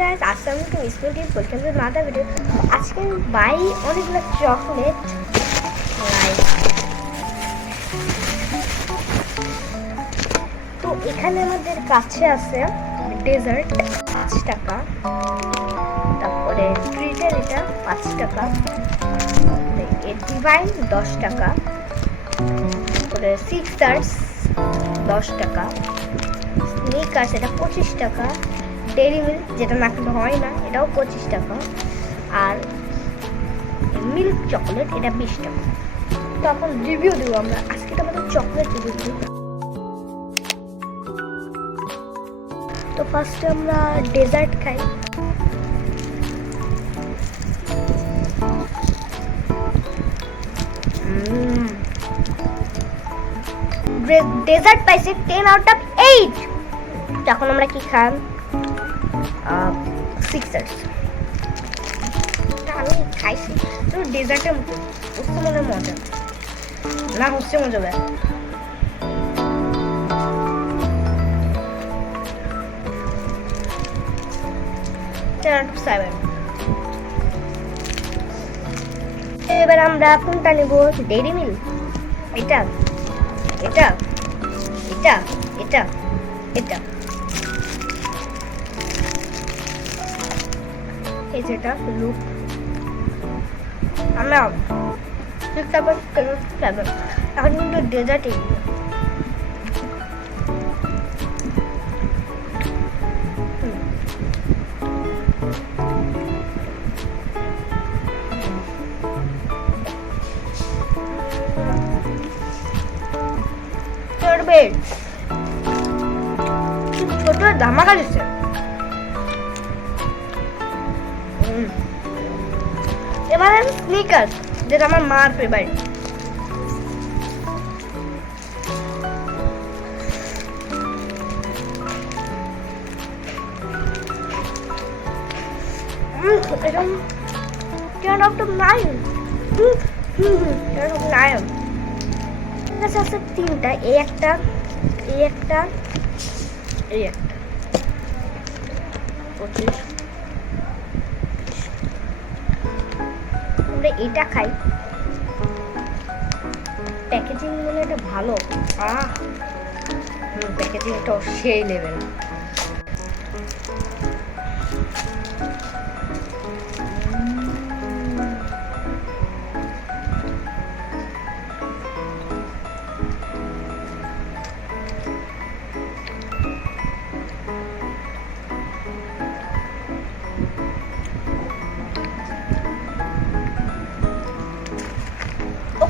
গাইস, আসসালামু আলাইকুম। স্কুল টিপ welcome to another video. আজকে আমি বাই অনেকগুলো চকলেট লাইক। তো এখানে আমাদের কাছে আছে ডেজার্ট 5 টাকা, তারপরে ট্রিটের এটা 5 টাকা, ডিভাইন 10 টাকা, তারপরে সিক্সার্স 10 টাকা, স্নিকার্স এটা 25 টাকা, ডেইরি মিল্ক যেটা না খেলে হয় না এটাও 25 টাকা, আর মিল্ক চকলেট এটা 20 টাকা। তো এখন রিভিউ দেবো আমরা আজকে তো আমাদের চকলেট রিভিউ দেবো। তো ফার্স্টে আমরা ডেজার্ট খাই। ডেজার্ট পাইছে 10 আউট অফ 8। তখন আমরা কি খান? সিক্সার্স আমি খাইছি, তো ডেজার্টের মতো হচ্ছে মনে মজা না, হচ্ছে মজা ব্যাগ। এবার আমরা কোনটা নেব? ডেইরি মিল্ক, এটা এটা এটা এটা এটা এই যেটা লুক আমরা এখন কিন্তু ডেজার্ট ছোট ধামাকা দিচ্ছে। এবার স্নিকার্স যেটা আমার মার ফেভারিট। এরকম 10 out of 9। 10 out of 9। আছে তিনটা, এই একটা, এই একটা, এই একটা। 25। আমরা এটা খাই, প্যাকেজিং মানে এটা ভালো। প্যাকেজিংটা সেই level.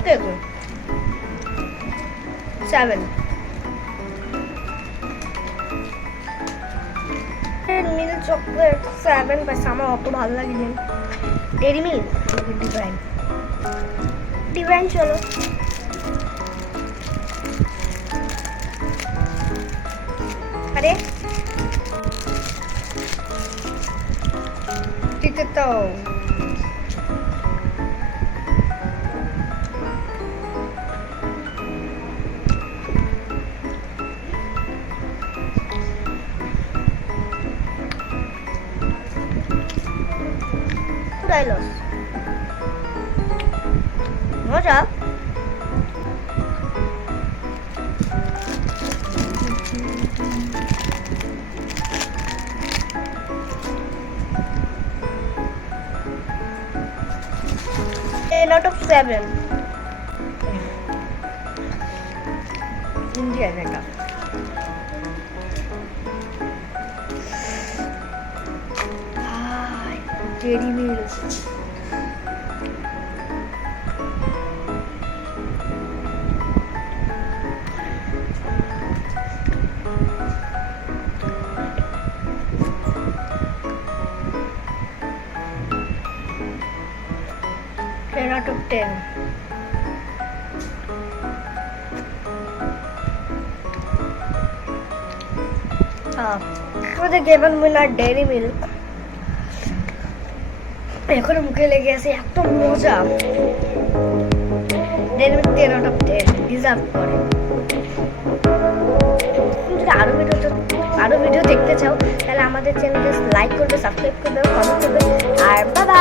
Okay, good. 7. Milk chocolate 7 বাস আমার অত ভালো লাগেনি। ডেইরি মিল্ক, ডিভাইন, ডিভাইন চলো। আরে ঠিক তো মজা। Out of 7 India এটা ডেইরি মিল্ক out of 10। আমাদের গেভেন উইনার ডেইরি মিল্ক। এখনো মুখে লেগে আছে, এত মজা। ডেইরি মিল্ক 10 out of 10 ডিজার্ভ করে। যদি আরো ভিডিও দেখতে চাও তাহলে আমার আমাদের চ্যানেলটা লাইক করবে, সাবস্ক্রাইব করবে, কমেন্ট করবে। আর বাবা।